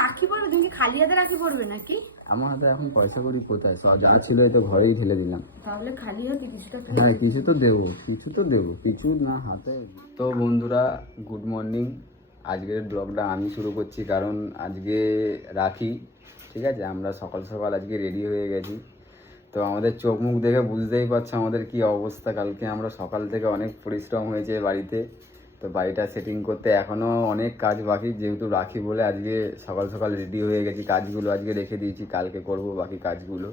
রাখি পড়বে তুমি কি খালি হাতে রাখি পড়বে নাকি? আমার হাতে এখন পয়সা করি কোথায়? সব যা ছিল এই তো ঘরেই ঢেলে দিলাম। তাহলে খালি হাতে কিছুটা হ্যাঁ কিছু তো দেবো কিছু তো দেবো কিছু না হাতে। তো বন্ধুরা গুড মর্নিং। আজকের ব্লগটা আমি শুরু করছি কারণ আজকে রাখি ঠিক আছে? আমরা সকাল সকাল আজকে রেডি হয়ে গেছি। তো আমাদের চোখ মুখ দেখে বুঝতেই পারছ আমাদের কি অবস্থা। কালকে আমরা সকাল থেকে অনেক পরিশ্রম হয়েছে বাড়িতে। তো বাড়িটা সেটিং করতে এখনও অনেক কাজ বাকি, যেহেতু রাখি বলে আজকে সকাল সকাল রেডি হয়ে গেছি। কাজগুলো আজকে রেখে দিয়েছি, কালকে করব বাকি কাজগুলো।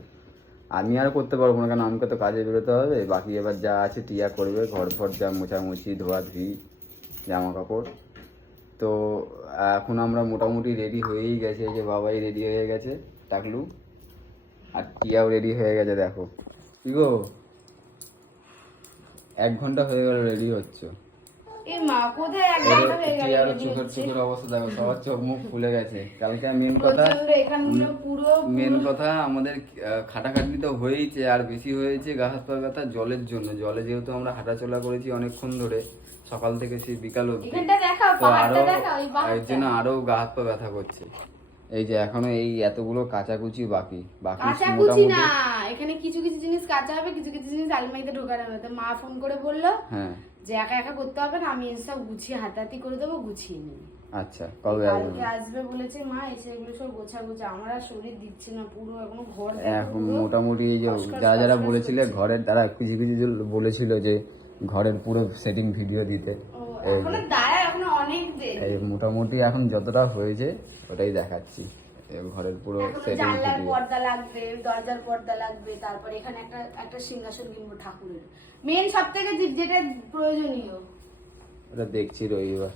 আমি আর করতে পারব না, কারণ আমাকে তো কাজে বেরোতে হবে। বাকি এবার যা আছে টিয়া করবে ঘর ফর যা মোছামুছি, ধোয়া ধুই জামা কাপড় তো এখন আমরা মোটামুটি রেডি হয়েই গেছে যে বাবাই রেডি হয়ে গেছে, টাকলু। আর টিয়াও রেডি হয়ে গেছে, দেখো। কি গো? এক ঘণ্টা হয়ে গেল রেডি হচ্ছে। এ মা কোথায় এক ঘণ্টা হয়ে গেল? টিয়ার চোখের চোখের অবস্থা দেখো সবার চোখ মুখ ফুলে গেছে। কালকে মেন কথা পুরো মেন কথা আমাদের খাটাখাটনি তো হয়েইছে আর বেশি হয়েছে গা হাত পা ব্যথা জলের জন্য। জলে যেহেতু আমরা হাঁটাচলা করেছি অনেকক্ষণ ধরে সকাল থেকে সেই বিকাল অবধি। তো আরও এর জন্য আরও গা হাত পা ব্যথা করছে। এই যে এখনও এই এতগুলো কাচাকুচি বাকি। বাকি কাঁচা কুচি মোটামুটি না এখানে কিছু কিছু জিনিস কাঁচা হবে কিছু কিছু জিনিস আলমারিতে ঢোকানো হবে। তো মা ফোন করে বলল হ্যাঁ। যে একা একা করতে হবে না আমি সব গুছিয়ে হাতাহাতি করে দেবো গুছিয়ে নিই। আচ্ছা কবে আসবে? কালকে আসবে বলেছে মা এসে এগুলো সব গোছা গোছা আমার আর শরীর দিচ্ছে না পুরো এখনও ঘর এখন মোটামুটি এই যে যারা যারা বলেছিলে ঘরের তারা কিছু কিছু বলেছিল যে ঘরের পুরো সেটিং ভিডিও দিতে। ও, এখনও দাঁড়ায় এখনও অনেক দেরি এই মোটামুটি এখন যতটা হয়েছে ওটাই দেখাচ্ছি। ঘরের পুরো জানলার পর্দা লাগবে দরজার পর্দা লাগবে তারপরে এখানে একটা একটা সিংহাসন কিনবো ঠাকুরের। মেন সব থেকে যেটা প্রয়োজনীয়। ওটা দেখছি রবিবার।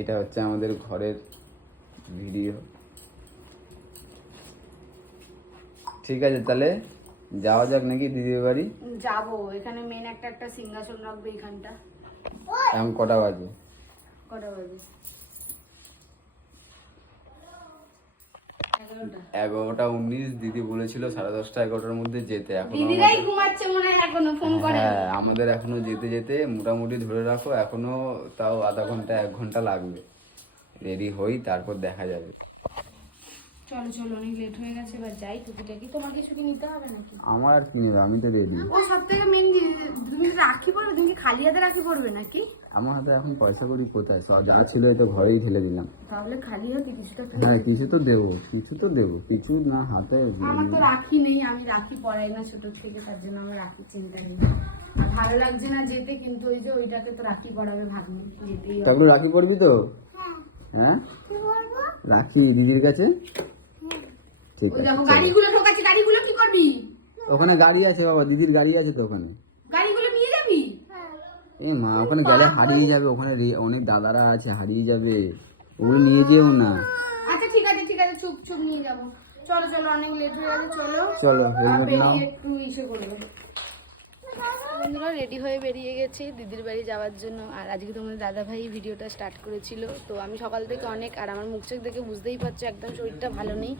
এটা হচ্ছে আমাদের ঘরের ভিডিও। ঠিক আছে তাহলে যাওয়া যাক নাকি দিদির বাড়ি? যাব এখানে মেন একটা একটা সিংহাসন রাখবে এখানটা। এখন কটা বাজে? কটা বাজে? এগারোটা। উনিশ দিদি বলেছিল সাড়ে দশটা এগারোটার মধ্যে যেতে। এখন হয় আমাদের এখনও যেতে যেতে মোটামুটি ধরে রাখো এখনও তাও আধা ঘণ্টা এক ঘণ্টা লাগবে। রেডি হই তারপর দেখা যাবে। চলো চলো অনেক লেট হয়ে গেছে এবার যাই। টুকিটাকি তোমার কিছু কি নিতে হবে নাকি? আমার কি নেবে? আমি তো রেডি ও সব থেকে তুমি রাখি পড়বে তুমি কি খালি হাতে রাখি পড়বে নাকি? আমার হাতে এখন পয়সা করি কোথায়? সব যা ছিল তো ঘরেই ঢেলে দিলাম। তাহলে খালি হাতে কিছুটা তো- হ্যাঁ কিছু তো দেবো কিছু তো দেবো কিছু না হাতে। আমার তো রাখি নেই আমি রাখি পড়াই না ছোট থেকে তার জন্য আমার রাখি চিন্তা নেই। আর ভালো লাগছে না যেতে কিন্তু ওই যে ওইটাকে তো রাখি পড়াবে ভাগ্নি যেতেই তারপরে রাখি পড়বি তো? হ্যাঁ। রাখি দিদির কাছে? ঠিক আছে গাড়িগুলো ঢোকাচ্ছে গাড়িগুলো কি করবি? ওখানে গাড়ি আছে বাবা দিদির গাড়ি আছে তো ওখানে। এ মা ওখানে গেলে হারিয়ে যাবে ওখানে অনেক দাদারা আছে হারিয়ে যাবে। ওগুলো নিয়ে যেও না। আচ্ছা ঠিক আছে ঠিক আছে চুপ চুপ নিয়ে যাব। চলো চলো অনেক লেট হয়ে গেছে চলো। চলো হেলমেট নাও বেরিয়ে একটু ইসে করবে বন্ধুরা রেডি হয়ে বেরিয়ে গেছি দিদির বাড়ি যাওয়ার জন্য। আর আজকে তোমাদের দাদা ভাই ভিডিওটা স্টার্ট করেছিল। তো আমি সকাল থেকে অনেক আর আমার মুখ চোখ দেখে বুঝতেই পারছ একদম শরীরটা ভালো নেই।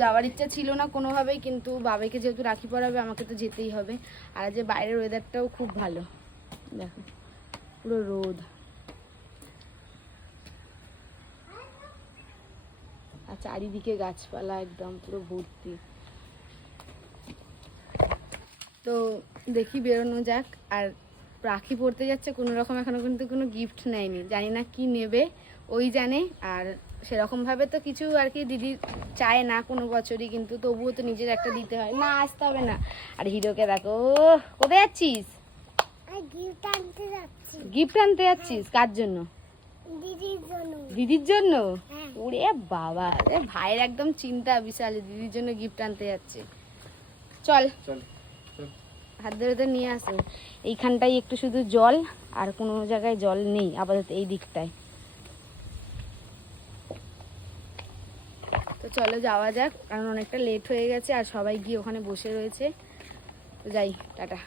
যাওয়ার ইচ্ছা ছিল না কোনোভাবেই কিন্তু বাবাকে যেহেতু রাখি পড়াবে আমাকে তো যেতেই হবে। আর যে বাইরের ওয়েদারটাও খুব ভালো। দেখো, পুরো রোদ। আর চারিদিকে গাছপালা একদম পুরো ভর্তি। তো দেখি বেরোনো যাক, আর রাখি পড়তে যাচ্ছে, কোনো রকম এখনও কিন্তু কোনো গিফট নেয়নি। জানি না কি নেবে, ওই জানে, আর সেরকমভাবে তো কিছু আর কি দিদি চায় না কোনো বছরই, কিন্তু তবুও তো নিজের একটা দিতে হয়। না, আসতে হবে না। আর হিরোকে দেখো কোথায় যাচ্ছিস? গিফট আনতে যাচ্ছি। গিফট আনতে যাচ্ছিস? কার জন্য? দিদির জন্য। দিদির জন্য? হ্যাঁ। ওরে বাবা রে ভাইয়ের একদম চিন্তা বিশাল দিদির জন্য গিফট আনতে যাচ্ছে। চল। চল হাত ধরে তো নিয়ে আসো। এইখানটাই একটু শুধু জল আর কোনো জায়গায় জল নেই আপাতত এই দিকটায়। তো চলো যাওয়া যাক কারণ অনেকটা লেট হয়ে গেছে আর সবাই গিয়ে ওখানে বসে রয়েছে। তো যাই টাটা।